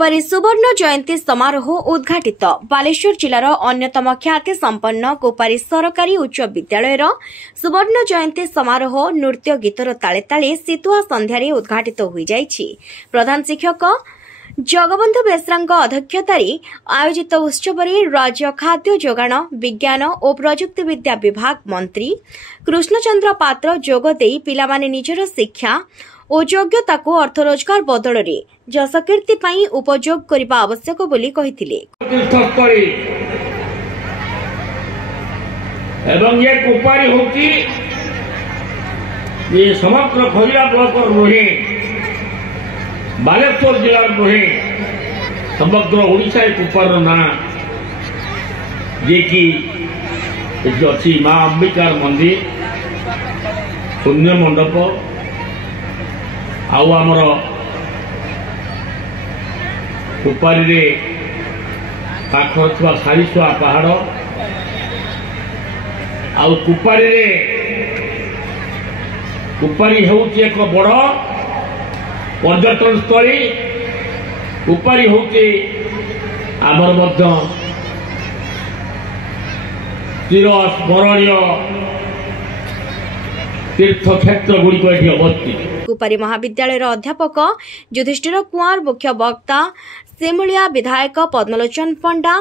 कुपारी सुवर्ण जयंती समारोह उद्घाटित। बालेश्वर जिलार अन्यतम ख्याति संपन्न कुपारी सरकारी उच्च विद्यालय सुवर्ण जयंती समारोह नृत्य गीतर ताले ताले शीतुआ संध्यारे उद्घाटित हो जाइछि। प्रधान शिक्षक जगबंधु बेसरांग अध्यक्षतार आयोजित उत्सव राज्य खाद्य जोगाण विज्ञान और प्रजुक्ति विद्या विभाग मंत्री कृष्णचंद्र पात्र जोगदे पिलामाने निजर शिक्षा और योग्यता को अर्थ रोजगार बदल में जसकीर्ति पाई उपयोग करने आवश्यक बोली कहिथिले। एवं ये कुपारी होती ये समग्र खजुरा ब्लॉक रुहे बालेश्वर जिला रुहे समग्र ओडिशा कुपार ना जे कि अच्छी माँ अंबिकार मंदिर पुण्य मंडप आउ आमर कुपारी रे पाखर थुआ सारिसुआ पहाड़ आउ कुपारी होउची एक बड़ पर्यटन स्थली। कुपारी होउची आमर मध्य चिर स्मरणीय तीर्थ क्षेत्र गुड़िक एठी अवस्थित। कुपारी महाविद्यालय अध्यापक युधिष्ठिर कुंवर मुख्य वक्ता सिमुलिया विधायक पद्मलोचन पंडा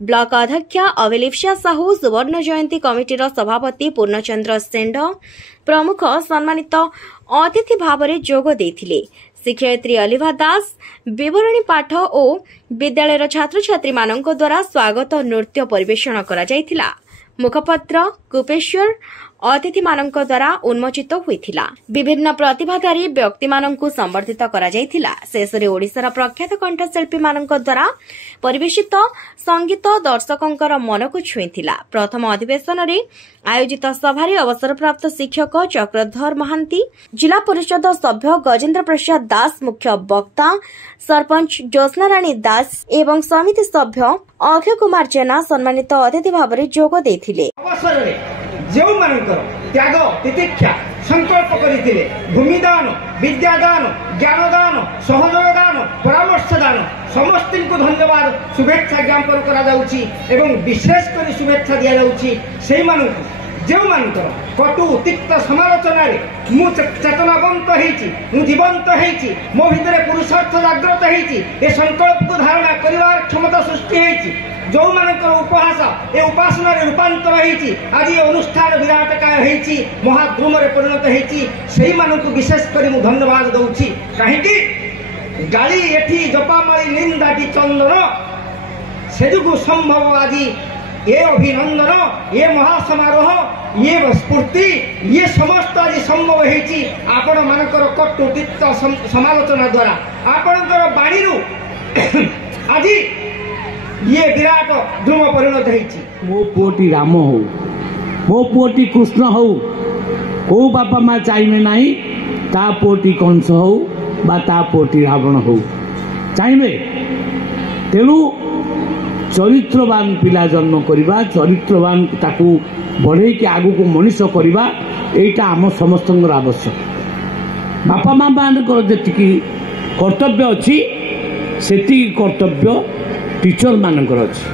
ब्लॉक अध्यक्ष अभिलिप्सा साहू सुवर्ण जयंती कमिटीर सभापति पूर्णचंद्र सेंड प्रमुख सम्मानित अतिथि भाव में जोग देथिले। शिक्षयित्री अलिभा दास विवरणी पाठ और विद्यालय छात्र छात्री मानक द्वारा स्वागत नृत्य परिवेषण करा जायथिला। मुखपत्र कुपेश्वर अतिथि मानक द्वारा उन्मोचित होइथिला। विभिन्न प्रतिभाधारी व्यक्ति मानकु संबर्धित करा जायथिला। शेषरे ओडिशार प्रख्यात कंठशिल्पी मानक द्वारा परिवेशित संगीत दर्शकंकर मनकु छुईथिला। प्रथम अधिवेशन रे आयोजित सभारे अवसरप्राप्त शिक्षक चक्रधर महांती, जिला परिषद सभ्य गजेंद्र प्रसाद दास मुख्य वक्ता, सरपंच ज्योत्स्ना राणी दास एवं समिति सभ्य अक्षय कुमार जेना सम्मानित अतिथि भाव में जोग देथिले। जो मानकर त्याग तितिक्षा संकल्प करथिले भूमिदान विद्यादान ज्ञानदान सहयोग दान परामर्श दान समस्त को धन्यवाद शुभेच्छा ज्ञापन करा जाउची एवं विशेष कर शुभेच्छा दिया जाउची सेही मानक जो मानकर कटु तिक्त समालोचना रे मु चेतनावंत हेची मु जीवंत हेची मो भितरे पुरुषार्थ जागृत हेची ए संकल्प को धारणा करिवार क्षमता सृष्टि हेची। जो मानकर उपहास ए उपासना रे रूपांतर हेची आज ये अनुष्ठान विराटकाय हेची महाद्रुम रे परिणत हेची सेही मानक विशेष करी मु धन्यवाद दउची। काहेकि गाली एठी जपामाली निंदाटी चंदन सेजुगु संभव आज ये अभिनंदन ये महासमारोह ये स्फूर्ति ये समस्त आज संभव हेची आपण मानकर कटुतिक्त समालोचना द्वारा आपणकर बाणी आज ये विराट ध्रुव परिणत हेची। मो पुओटी राम हो मो पुओटी कृष्ण हो को बापा माँ चाहिए नहीं ता पुओटी कंस हो बा ता पुओटी रावण हो चाहिए। तेणु चरित्रवान पिला जन्म करवा चरित्रवान ताकू बढ़े कि आगु को मनीष करवा एटा आम समस्त आवश्यक। बापा माँ मान जी कर्तव्य अच्छी से कर्तव्य टीचर मानकर अच्छी।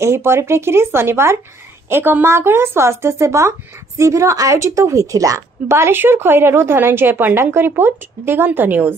एही परिप्रेक्षी शनिवार एक मागणा स्वास्थ्य सेवा शिविर आयोजित होइथिला। बालेश्वर खैरारू धनंजय पंडांक रिपोर्ट दिगंत न्यूज।